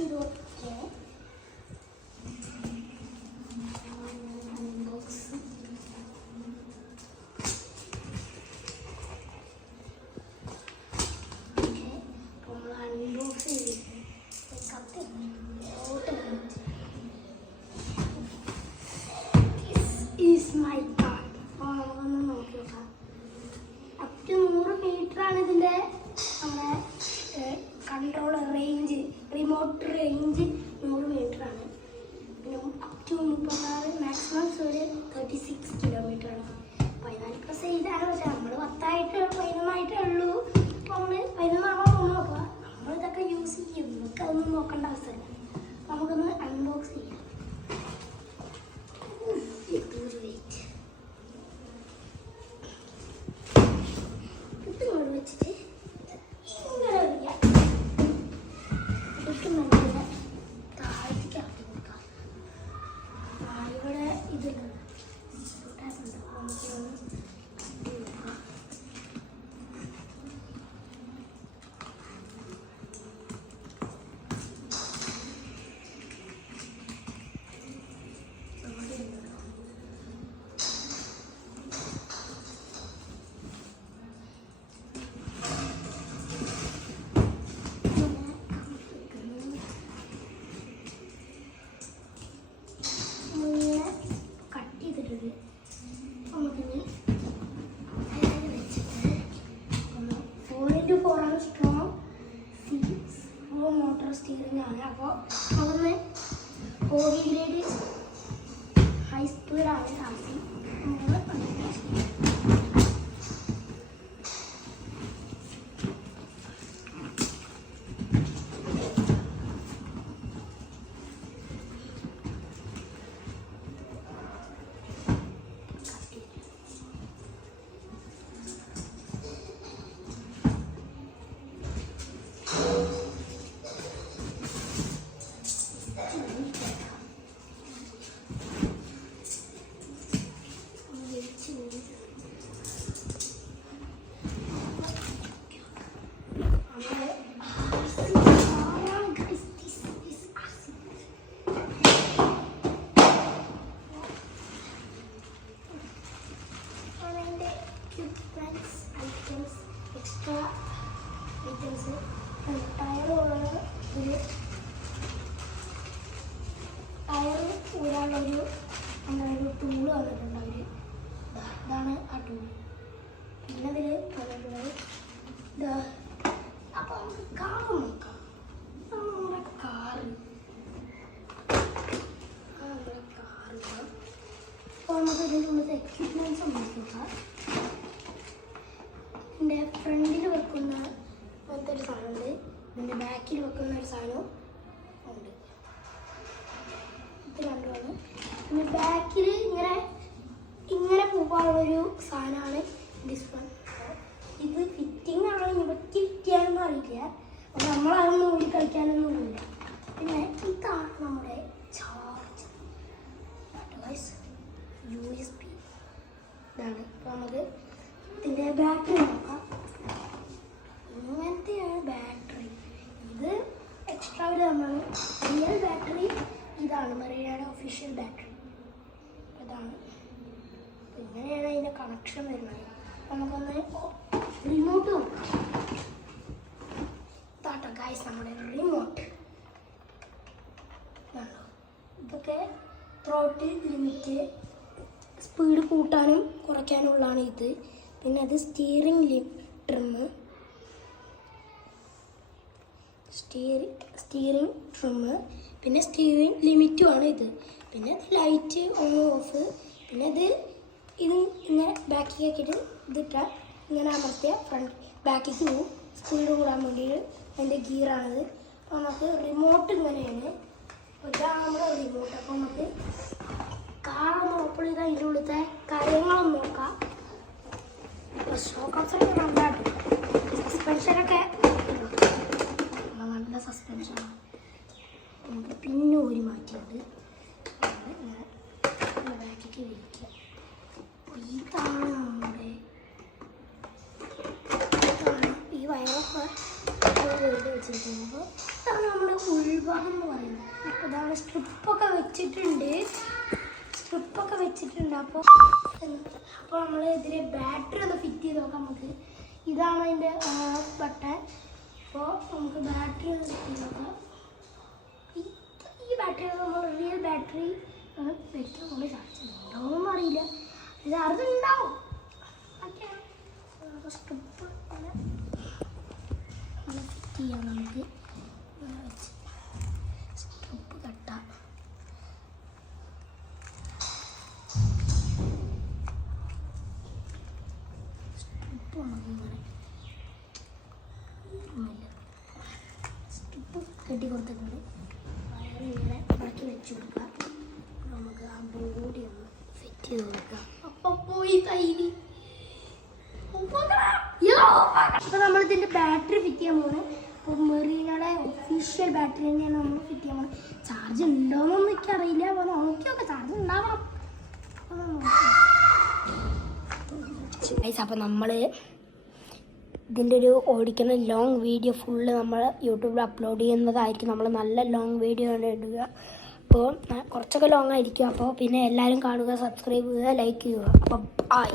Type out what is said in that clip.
ചെയ്ത് നോക്കിയേ. ഇതിൻ്റെ നമ്മുടെ കൺട്രോൾ റേഞ്ച്, റിമോട്ട് റേഞ്ച് 100 മീറ്ററാണ്. പിന്നെ അപ് ടു 36, മാക്സിമം ഒരു 36 കിലോമീറ്ററാണ്. 14+ ഇതാണ്. പക്ഷെ നമ്മൾ 11ആയിട്ടേ ഉള്ളൂ. അപ്പോൾ നമ്മൾ 11ആവാൻ നോക്കുക. നമ്മളിതൊക്കെ യൂസ് ചെയ്യും. നമുക്ക് അതൊന്നും നോക്കേണ്ട അവസ്ഥയില്ല. നമുക്കൊന്ന് അൺബോക്സ് ചെയ്യാം. വെച്ചിട്ട് ഇങ്ങനെ വരിക. ഇങ്ങനെ താഴത്തേക്ക് ആക്കി കൊടുക്കാം. ഇവിടെ ഇതുണ്ട്. മോട്ടോർ സ്റ്റിയറിംഗ് ആണ്. അപ്പോൾ അതൊന്ന് ഓവി ഗ്രേഡ് ഹൈ സ്പീഡാണ് ആക്കി എക്സ്ട്രാ ഐറ്റംസ് ടയർ ഊരാനുള്ളൊരു ഒരു ടൂള് വന്നിട്ടുണ്ട് അവർ. ഇതാണ് ആ ടൂൾ. പിന്നെ അതിൽ വന്നിട്ടുള്ളത് അപ്പോൾ നമുക്ക് കാർ നോക്കാം. നമ്മുടെ കാറ് അപ്പോൾ നമുക്ക് ഇതിൻ്റെ ഉള്ളത് എക്യുപ്മെൻറ്റ്സ് നോക്കാം. എൻ്റെ ഫ്രണ്ടിൽ വെക്കുന്ന അങ്ങനത്തെ ഒരു സാധനമുണ്ട്. എൻ്റെ ബാക്കിൽ വെക്കുന്ന ഒരു സാധനവും ഉണ്ട്. ഇത് രണ്ടുമാണ്. പിന്നെ ബാക്കിൽ ഇങ്ങനെ പോകാനുള്ളൊരു സാധനമാണ് ഡിസ് വൺ. ഇത് ഫിറ്റിംഗ് ആണോ ഇവർക്ക് ഫിറ്റിയാണെന്ന് അറിയില്ല. അപ്പോൾ നമ്മളതൊന്നും ഊരി കളിക്കാനൊന്നുമില്ല. പിന്നെ ഇതാണ് നമ്മുടെ ചാർജ് USB. ഇതാണ്. അപ്പോൾ നമുക്ക് ഇതിൻ്റെ ബാറ്ററി നോക്കാം. ഇങ്ങനത്തെയാണ് ബാറ്ററി. ഇത് എക്സ്ട്രാ ഒരു തന്നാണ്. റിയൽ ബാറ്ററി ഇതാണ്, മറീനയുടെ ഒഫീഷ്യൽ ബാറ്ററി ഇതാണ്. ഇങ്ങനെയാണ് അതിൻ്റെ കണക്ഷൻ വരുന്നത്. നമുക്കൊന്ന് റിമോട്ട് നോക്കാം. ഇതാട്ടോ ഗൈസ് നമ്മുടെ റിമോട്ട്. ഇതാണോ, ഇതൊക്കെ ത്രോട്ടിൽ ലിമിറ്റ്, സ്പീഡ് കൂട്ടാനും കുറയ്ക്കാനുള്ളതാണ് ഇത്. പിന്നെ അത് സ്റ്റിയറിംഗ് ട്രിമ്മ്, പിന്നെ സ്റ്റിയറിംഗ് ലിമിറ്റുമാണ് ഇത്. പിന്നെ ലൈറ്റ് ഓൺ ഓഫ്. പിന്നെ ഇത് ഇങ്ങനെ ബാക്കിൽ ആക്കിയിട്ട് ഇതിട്ടാൽ ഇങ്ങനെ അമർത്തിയ ഫ്രണ്ട് ബാക്കിലേക്ക് പോകും. സ്പീഡ് കൂടാൻ വേണ്ടിയിട്ട് അതിൻ്റെ ഗിയറാണിത്. അപ്പോൾ നമുക്ക് റിമോട്ട് ഇങ്ങനെയാണ്. ഇതാണ് നമ്മുടെ റിമോട്ട്. അപ്പോൾ നമുക്ക് കാറൊന്ന് ഓപ്പൺ ചെയ്താൽ അതിൻ്റെ ഉള്ളിലത്തെ കാര്യങ്ങളൊന്നും നോക്കാം. ഷോക്ക് ഓപ്ഷനൊക്കെ നല്ലതായിട്ട്, സസ്പെൻഷനൊക്കെ നല്ല സസ്പെൻഷനാണ്. നമുക്ക് പിന്നെ ഊരി മാറ്റിയിട്ട് ബാക്കിലേക്ക് വിരിക്കുക. ഇതാണ് നമ്മുടെ ഈ വയറൊക്കെ വെച്ചിരിക്കുന്നത്. ഇതാണ് നമ്മുടെ ഉൾഭാഗം എന്ന് പറയുന്നത്. അപ്പോൾ ഇതാണ് സ്ട്രിപ്പൊക്കെ വെച്ചിട്ടുണ്ട്. അപ്പോൾ നമ്മൾ ഇതിൽ ബാറ്ററി ഒന്ന് ഫിറ്റ് ചെയ്ത് നോക്കാം നമുക്ക്. ഇതാണ് അതിൻ്റെ ബട്ടൺ. അപ്പോൾ നമുക്ക് ബാറ്ററി ഒന്ന് ഫിറ്റ് ചെയ്ത് നോക്കാം. ഈ ബാറ്ററി നമ്മൾ റിയൽ ബാറ്ററി വെക്കാൻ നമ്മൾ ചാർജ് ഉണ്ടാവും അറിയില്ല. ചാർജ് ഉണ്ടാവും. ഓക്കെയാണ് സ്ട്രിപ്പ് ഫിറ്റ് ചെയ്യാം നമുക്ക്. വെച്ച് സ്ട്രിപ്പ് കട്ടാം. സ്ട്രിപ്പ് കെട്ടി കൊടുത്തിട്ടുണ്ട്. വയറ് ഇങ്ങനെ ബാക്കി വെച്ച് കൊടുക്കുക. നമുക്ക് ആ ബോഡി ഒന്ന് ഫിറ്റ് ചെയ്ത് കൊടുക്കാം. അപ്പം പോയി കയ്യിൽ. അപ്പോൾ നമ്മളിതിൻ്റെ ബാറ്ററി ഫിറ്റ് ചെയ്യാൻ പോകുന്നത്. അപ്പോൾ മെറീനയുടെ ഒഫീഷ്യൽ ബാറ്ററി തന്നെയാണ് നമ്മൾ ഫിറ്റ് ചെയ്യാൻ പോകുന്നത്. ചാർജ് ഉണ്ടോയെന്നൊന്നും എനിക്കറിയില്ല. അപ്പോൾ നോക്കിയൊക്കെ ചാർജ് ഉണ്ടാവണം. അപ്പോൾ നമ്മൾ ഇതിൻ്റെ ഒരു ഓടിക്കുന്ന ലോങ് വീഡിയോ ഫുള്ള് നമ്മൾ യൂട്യൂബിൽ അപ്ലോഡ് ചെയ്യുന്നതായിരിക്കും. നമ്മൾ നല്ല ലോങ് വീഡിയോ ആണ് ഇടുക. അപ്പോൾ കുറച്ചൊക്കെ ലോങ് ആയിരിക്കും. അപ്പോൾ പിന്നെ എല്ലാവരും കാണുക, സബ്സ്ക്രൈബ് ചെയ്യുക, ലൈക്ക് ചെയ്യുക. അപ്പോൾ ബൈ.